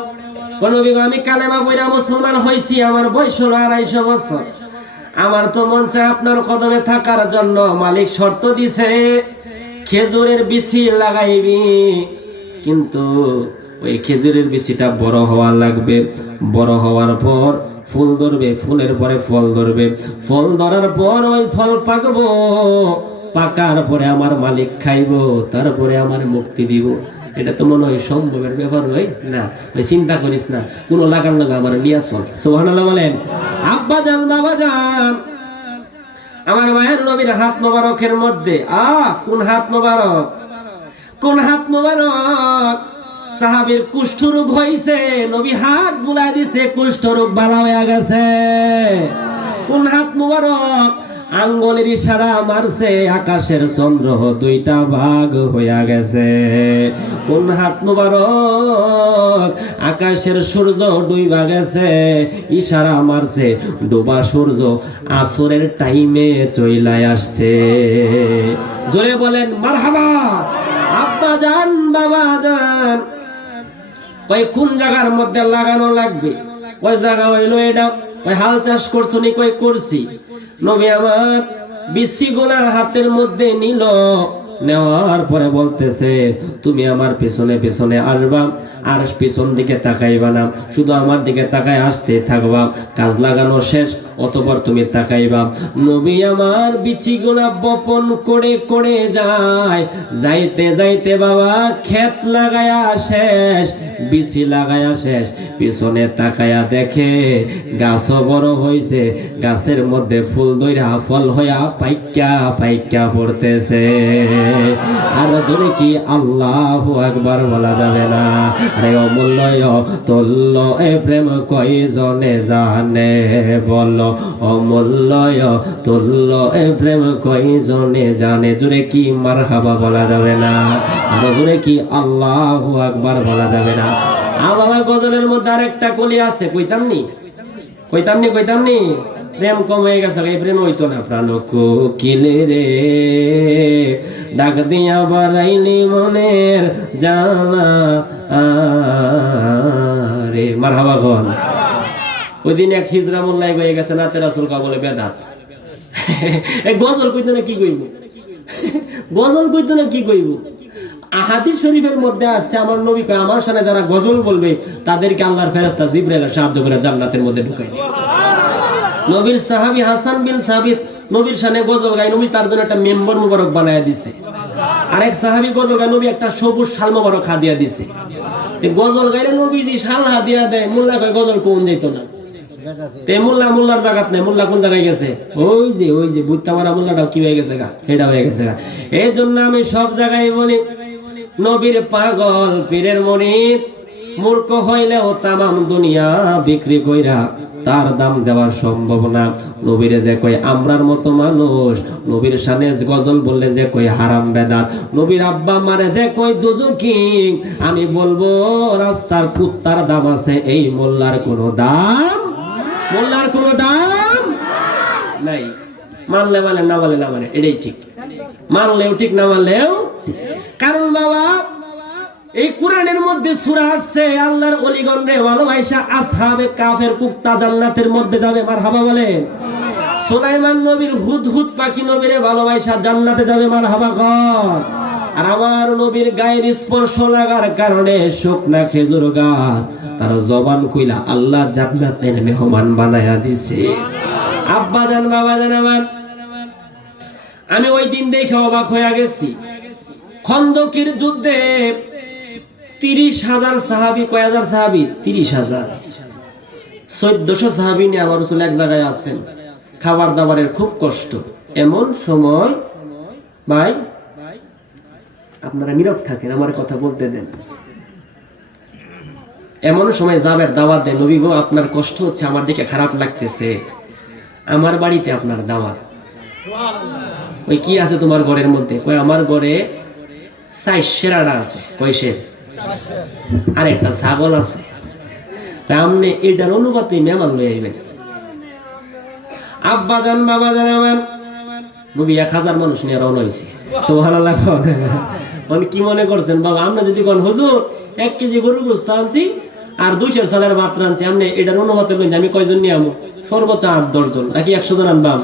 নবী গো আমি কালেমা পড়া মুসলমান হইছি, আমার বয়স হলো 250 বছর। আমার তো মন চায় আপনার কদমে থাকার জন্য। মালিক শর্ত দিছে খেজুরের বিচি লাগাইবি, কিন্তু ওই খেজুরের বিচিটা বড় হওয়া লাগবে। বড় হওয়ার পর ফুল ধরবে, ফুলের পরে ফল ধরবে, ফল ধরার পর ওই ফল পাকবো, পাকার পরে আমার মালিক খাইবো, তারপরে আমার মুক্তি দিব। এটা তো মনে হয় সম্ভবের ব্যাপার হয় না। ওই চিন্তা করিস না, কোনো লাগার লাগা আমার নিয়ে চল। সুবহানাল্লাহ বলেন। আব্বা জান বাবা জান আমার মায়ের নবীর হাত মোবারকের মধ্যে কোন হাত মোবারক? কোন হাত মোবারক? সাহাবীর কুষ্ঠ রোগ হইছে, নবী হাত বুলাই দিছে, কুষ্ঠ রোগ ভালো হয়ে গেছে। কোন হাত মোবারক? আঙ্গুলের ইশারা মারছে, আকাশের চন্দ্র 2টা ভাগ হইয়া গেছে। কোন হাত মোবারক? আকাশের সূর্য 2 ভাগ গেছে, ইশারা মারছে, ডোবা সূর্য আসরের টাইমে চইলাই আসছে। জোরে বলেন মারহাবা। আব্বা জান বাবা জান কই কোন জায়গার মধ্যে লাগানো লাগবে? কই জায়গা হইলো এটা? কই হাল চাষ করছো নি? কই করছি। নবী আমার বিচি গোনা হাতের মধ্যে নিল, নেওয়ার পরে বলতেছে তুমি আমার পিছনে পিছনে আসবা, আর পিছন দিকে তাকাইবা না, শুধু আমার দিকে তাকায় আসতে থাকবা। কাজ লাগানো শেষ, অতঃপর তুমি তাকাইবা। নবী আমার বিচিগুলা বপন করে করে যায়, যাইতে যাইতে বাবা ক্ষেত লাগায়া শেষ, বিচি লাগায়া শেষ, পিছনে তাকায়া দেখে গাছও বড় হইছে, গাছের মধ্যে ফুল ধইরা ফল হইয়া পাইকা পাইকা পড়তেছে। আর জোরে কি আল্লাহু আকবার বলা যাবে না? আরে অমূল্য তুল্য এ প্রেম কয়জনে জানে, বলো অমূল্য তুল্য এ প্রেম কয়জনে জানে। জোরে কি মারহাবা বলা যাবে না? আর জোরে কি আল্লাহু আকবার বলা যাবে না? আমার গজলের মধ্যে আরেকটা কলি আছে, কইতাম নি? প্রেম কম হয়ে গেছে, এই প্রেম হইতো না। প্রাণ কোকিলে রে ডাক দিয়া বাড়াইলি মনের জানা রে। মারহাবা খন। ওই দিন এক হিজরা মোল্লাই হয়ে গেছে, নাতে রাসূল কা বলে বেদাত। গজল কইতো না কি কইব? গজল কইতো না কি কইব? হাদিস শরীফের মধ্যে আসছে আমার নবী কয় আমার সামনে যারা গজল বলবে তাদেরকে আল্লাহর ফেরেশতা জিবরাইল সাহায্য করে জান্নাতের মধ্যে ঢুকাই দিবে। নবীর সাহাবী হাসান বিন সাবিত নবীর সামনে গজল গায়, নবী তার জন্য একটা মেম্বার মুবারক বানায়া দিছে। আরেক সাহাবী গজল গায়, নবী একটা সবুজ শাল মুবারক হাদিয়া দিছে। গজল গাইলে নবীজি শাল হাদিয়া দেয়, মোল্লা কয় গজল কোন যাইতো না। তে মোল্লার জায়গাত নেই, মোল্লা কোন জায়গায় গেছে? ওই যে বুত্তা মারা মোল্লাটাও কি হয়ে গেছে গা, হেডা হয়ে গেছে গা। এই জন্য আমি সব জায়গায় বলি নবীর পাগল পীরের মনিব মূর্খ হইলেও তামাম দুনিয়া বিক্রি কইরা তার দাম দেওয়া সম্ভব না। নবীরে যে কই আমরার মতো মানুষ, নবীর শানে গজল বললে যে কই হারাম বেদাত, নবীর আব্বা মারে যে কই দুজকি, আমি বলবো রাস্তার কুত্তার দাম আছে, এই মোল্লার কোনো দাম, মোল্লার কোনো দাম নাই। মানলে মানে, না মানলে না মানে, এটাই ঠিক। মানলেও ঠিক, না মানলেও ঠিক। কারণ বাবা এই কোরআনের মধ্যে সূরা আসছে আল্লাহর ওলিগণ রে ভালোবাসা আসহাবে কাফের কুত্তা জান্নাতের মধ্যে যাবে, মারহাবা বলেন। সুলাইমান নবীর হুদহুদ পাখি নবীরে ভালোবাসা জান্নাতে যাবে, মারহাবা কর। আর আমার নবীর গায়ের স্পর্শ লাগার কারণে শুকনা খেজুর গাছ তার জবান কইলা আল্লাহ জান্নাতের মেহমান বানায়া দিছে। আব্বা জান, বাবা জান আমার, আমি ওই দিন দেখে অবাক হয়ে গেছি। খন্দকের যুদ্ধে 30,000 সাহাবী, কয় হাজার সাহাবী? 30,000। 1400 সাহাবী নিয়ে আমার রাসূল এক জায়গায় আছেন, খাবার দাবারের খুব কষ্ট। এমন সময়, ভাই আপনারা নীরব থাকেন, আমার কথা বলতে দেন। এমন সময় জাবের দাওয়াত দেন, নবী গো আপনার কষ্ট হচ্ছে, আমার দিকে খারাপ লাগতেছে, আমার বাড়িতে আপনার দাওয়াত। ওই কি আছে তোমার ঘরের মধ্যে? কই আমার ঘরে 4 শেরাড়া আছে। কয় শের? আর একটা ছাগল আছে। আপনি এটার অনুপাতে মেহমান লই আইবেন। আব্বা জান, বাবা জান আমার, নবী 1000 মানুষ নিয়ে রওনা হইছে। সুবহানাল্লাহ। মানে কি মনে করছেন বাবা, আমরা যদি কোন হুজুর 1 কেজি গরুর গোশত আনছি আর 200 সালের ভাত রাঁধছি, আপনি এটার অনুপাতে লইন আমি কয়জন নিয়ে আমু? সর্বোচ্চ 8-10 জন, নাকি 100 জন আনবাম?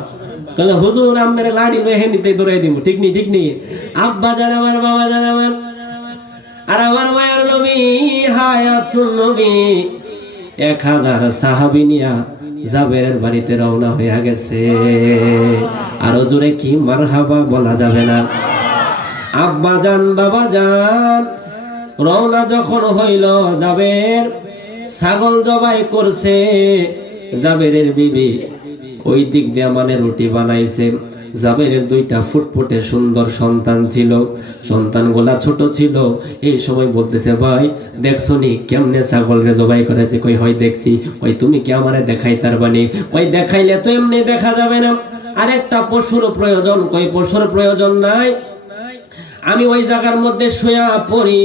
তাহলে হুজুর আপনার লাড়ি লয়ে হেনিতে দৌড়াই দিব, ঠিক নি? ঠিক নি? আব্বা জান আমার, বাবা জান আমার, আর আমার মায়ের নবী হায়াতুল নবী 1000 সাহাবী নিয়া জাবেরের বাড়িতে রওনা হয়ে গেছে। আরো জোরে কি মারহাবা বলা যাবে না? আব্বা জান, বাবা জান রওনা যখন হইল, জাবের ছাগল জবাই করছে। জাবেরের বিবি ওই দিক দিয়ে মানে রুটি বানাইছে। জাবেরের 2টা ফুটফুটে সুন্দর সন্তান ছিল, সন্তানগুলা ছোট ছিল। এই সময় বলতেছে ভাই দেখছো নি কেমনে ছাগলকে জবাই করেছে? কই হয় দেখছি। কই তুমি কি আমারে দেখাই তার বানি? কই দেখাইলে তো এমনি দেখা যাবে না, আরেকটা পশুর প্রয়োজন। কই পশুর প্রয়োজন নাই, আমি ওই জায়গার মধ্যে শুয়া পড়ি,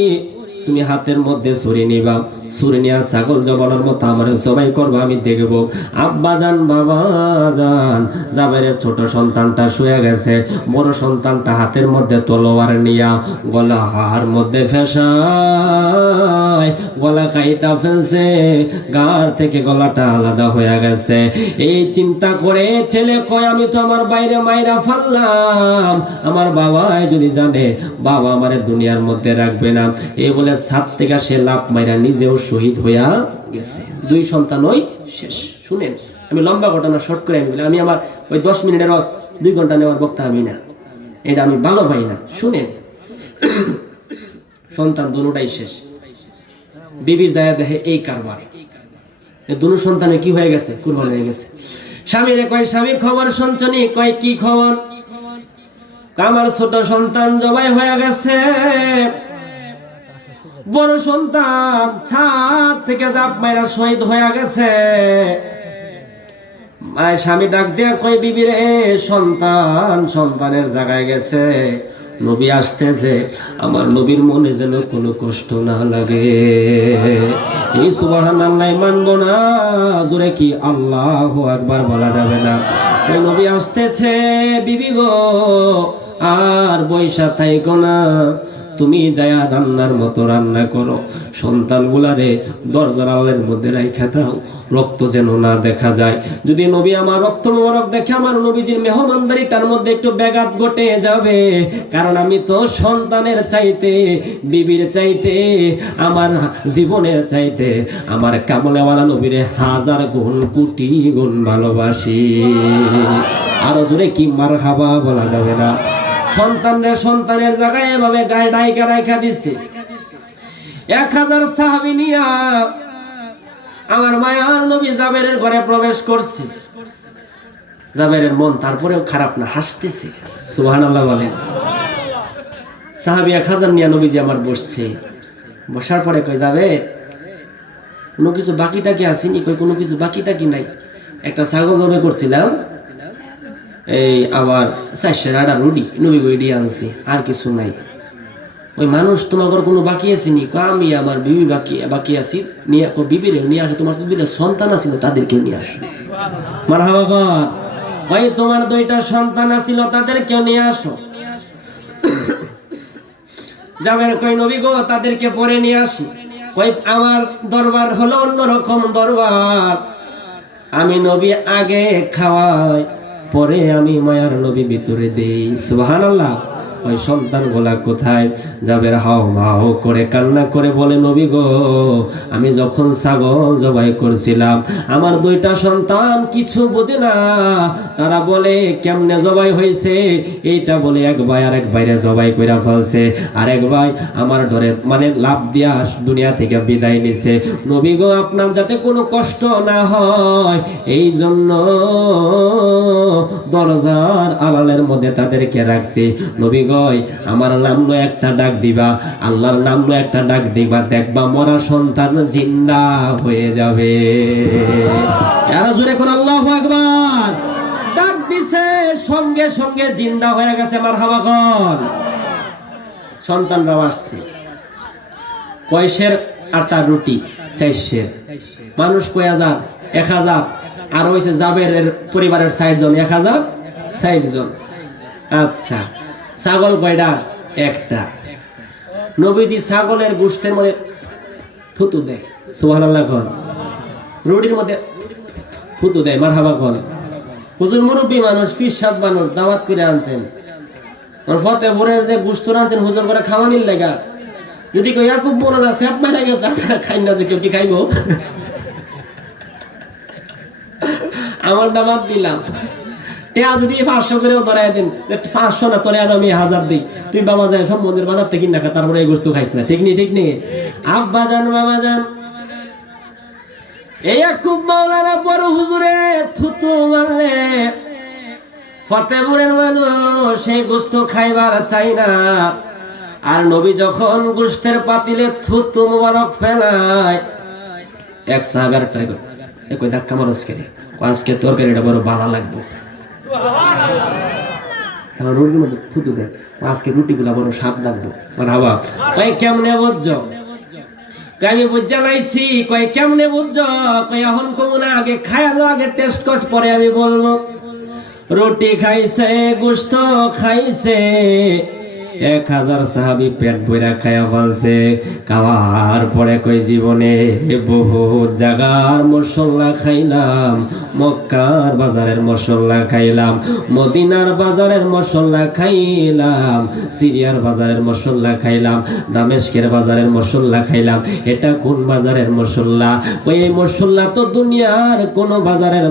তুমি হাতের মধ্যে ছুরি নিবা, ছুরি নিয়ে ছাগল জবানোর মতো আমার সবাই করবা, আমি দেখবো। আব্বা জান, বাবা জান, জাবেরের ছোট সন্তানটা শুয়ে গেছে, বড় সন্তানটা হাতের মধ্যে তলোয়ার নিয়া গলা হার মধ্যে ফেসায় গলা কাইটা ফেলছে, গার থেকে গলাটা আলাদা হয়ে গেছে। এই চিন্তা করে ছেলে কয় আমি তো আমার বাইরে মাইরা ফাললাম, আমার বাবাই যদি জানে বাবা আমারে দুনিয়ার মধ্যে রাখবে না। এই বলে ছাদ থেকে সে লাফ মাইরা নিজেও শহীদ হইয়া গেছে। 2 সন্তান ওই শেষ। শুনেন, আমি লম্বা ঘটনা শর্ট করে আমি বলি, আমি আমার ওই 10 মিনিটের 2 ঘন্টা নেওয়ার বক্তা আমি না, এটা আমি ভালো পাই না। শুনেন, সন্তান দুটাই শেষ। বিবি যায় দেখে এই কারবার, এই 2 সন্তানে কি হয়ে গেছে? কুরবান হয়ে গেছে। স্বামী রে কয় স্বামী খবর শুনছনি? কয় কি খবর? আমার ছোট সন্তান জবাই হয়ে গেছে, বড় সন্তান ছাদ থেকে জাপ মাইরা শহীদ হয়ে গেছে। স্বামী ডাক দিয়া কয় বিবি রে সন্তান সন্তানের জায়গায় গেছে, নবী আসতেছে, আমার নবীর মনে যেন কোনো কষ্ট না লাগে। এই সুবহানাল্লাহ মানবো না, জোরে কি আল্লাহু আকবার বলা যাবে না? ওই নবী আসতেছে, বিবি গো আর বৈশা থাইকো না, তুমি যায়া রান্নার মতো রান্না করো, সন্তানগুলারে দরজার আলের মধ্যে রাইখা দাও, রক্ত যেন না দেখা যায়। যদি নবী আমার রক্ত মোবারক দেখে আমার নবীজির মেহমানদারিটার মধ্যে একটু ব্যাঘাত ঘটে যাবে, কারণ আমি তো সন্তানের চাইতে, বিবির চাইতে, আমার জীবনের চাইতে আমার কামলেওয়ালা নবীরে 1000 গুণ কোটি গুণ ভালোবাসি। আরো জোরে কি মারহাবা বলা যাবে না? সন্তানের জায়গায় এভাবে গায়ে ডাইকা রাইখা দিচ্ছে। 1000 সাহাবী নিয়া আমার মায়ার নবী জাবেরের ঘরে প্রবেশ করছে। জাবেরের মন তারপরেও খারাপ না, হাসতেছে। সুবহানাল্লাহ বলেন। সাহাবী 1000 নিয়া নবীজি আমার বসছে, বসার পরে কই যাবে কোনো কিছু বাকিটা কি আসেনি? কই কোনো কিছু বাকিটা কি নাই। একটা ছাগল জবে করছিলাম, এই আবার 400 আটা রুটি নবী গইডি আনছি, আর কিছু নাই। ওই মানুষ তোমার কোনো বাকি আসেনি? আমি আমার বিবি বাকি আছি, নিয়ে বিবিরে নিয়ে আসো, তোমার বিবির সন্তান আছিল তাদেরকেও নিয়ে আসো। মারহাবা কর। কই তোমার 2টা সন্তান আছিল তাদেরকেও নিয়ে আসো। যাবে কই নবী গো তাদেরকে পরে নিয়ে আসি। কই আমার দরবার হলো অন্যরকম দরবার, আমি নবী আগে খাওয়াই, পরে আমি মায়ার নবী ভিতরে দেই। সুবহানাল্লাহ। ওই সন্তান গোলা কোথায়? যাবের হাও মাও করে কান্না করে বলে, নবী গো আমি যখন ছাগল জবাই করছিলাম, আমার 2টা সন্তান কিছু বোঝে না, তারা বলে কেমনে জবাই হয়েছে, এইটা বলে এক ভাই আর এক ভাইরে জবাই কইরা ফেলছে, আর এক ভাই আমার ডরে মানে লাভ দিয়া দুনিয়া থেকে বিদায় নিছে। নবী গো আপনার যাতে কোনো কষ্ট না হয় এই জন্য দরজার আড়ালের মধ্যে তাদেরকে রাখছি। নবী গয় আমার নাম লয়ে একটা ডাক দিবা, আল্লাহর নাম লয়ে একটা ডাক দিবা, দেখবা মরা সন্তান জিন্দা হয়ে যাবে। আর জোরে কোন আল্লাহু আকবার। ডাক দিছে, সঙ্গে সঙ্গে জিন্দা হয়ে গেছে। মারহাবা কর। সন্তানরা আসছে। কয়শের আটা রুটি? 400। মানুষ কয় হাজার? 1000। আর হইছে জাবেরের পরিবারের 60 জন, 1060 জন। আচ্ছা, ছাগল কয়টা? একটা। নবীজি ছাগলের গোশতের মধ্যে থুতু দেয়। সুবহানাল্লাহ কোন। রুটির মধ্যে থুতু দেয়। মারহাবা কোন। হুজুর মুরব্বী মানুষ, পীর সাহেব মানুষ, দাওয়াত করে আনছেন, ফতেপুরের যে গোশত আনছেন হুজুর করে খাওয়ানির লাগা, যদি কই ইয়াকুব মোলানা সেপ মারা গেছে, আপনারা খাই না, যে কেউ কি খাইব? আমার দামাত দিলাম, টেয়া যদি 500 করেও ধরাই দেন, 500 না তোরে আর আমি 1000 দিই, তুই বাবা যায় সব মন্দির বাজার থেকে কিনা খা, তারপরে এই গোশত খাইস না। ঠিক নেই? ঠিক নেই? আব্বা জান বাবা জান, এই ইয়াকুব মাওলানা বড় হুজুরে থুতু মারলে ফতেপুরের মানুষ সেই গোশত খাইবার চাই না। আর নবী যখন গোশতের পাতিলে থুতু মুবারক ফেলায়, এক সাহাবের ট্রাই করে কই ধাক্কা মারস করে, আজকে তরকারিটা বড় ভালো লাগবে, রুটির মধ্যে থুতু দেয়, আজকে রুটিগুলা বড় স্বাদ লাগবে। মারহাবা। কই কেমনে বুঝছো? আমি বুঝা লাইছি। কই কেমনে বুঝছো? কই এখন কমু না, আগে খায়ালো, আগে টেস্ট কর, পরে আমি বলবো। রুটি খাইছে, গোশত খাইছে, 1000 সাহাবী পেট ভরা খায়া ফেলছে। খাওয়ার পরে কই জীবনে বহুত জায়গার মশলা খাইলাম, মক্কার বাজারের মশলা খাইলাম, মদিনার বাজারের মশলা খাইলাম, সিরিয়ার বাজারের মশলা খাইলাম, দামেস্কের বাজারের মশলা খাইলাম। এটা কোন বাজারের মশলা? ওই মশলা তো দুনিয়ার কোন বাজারের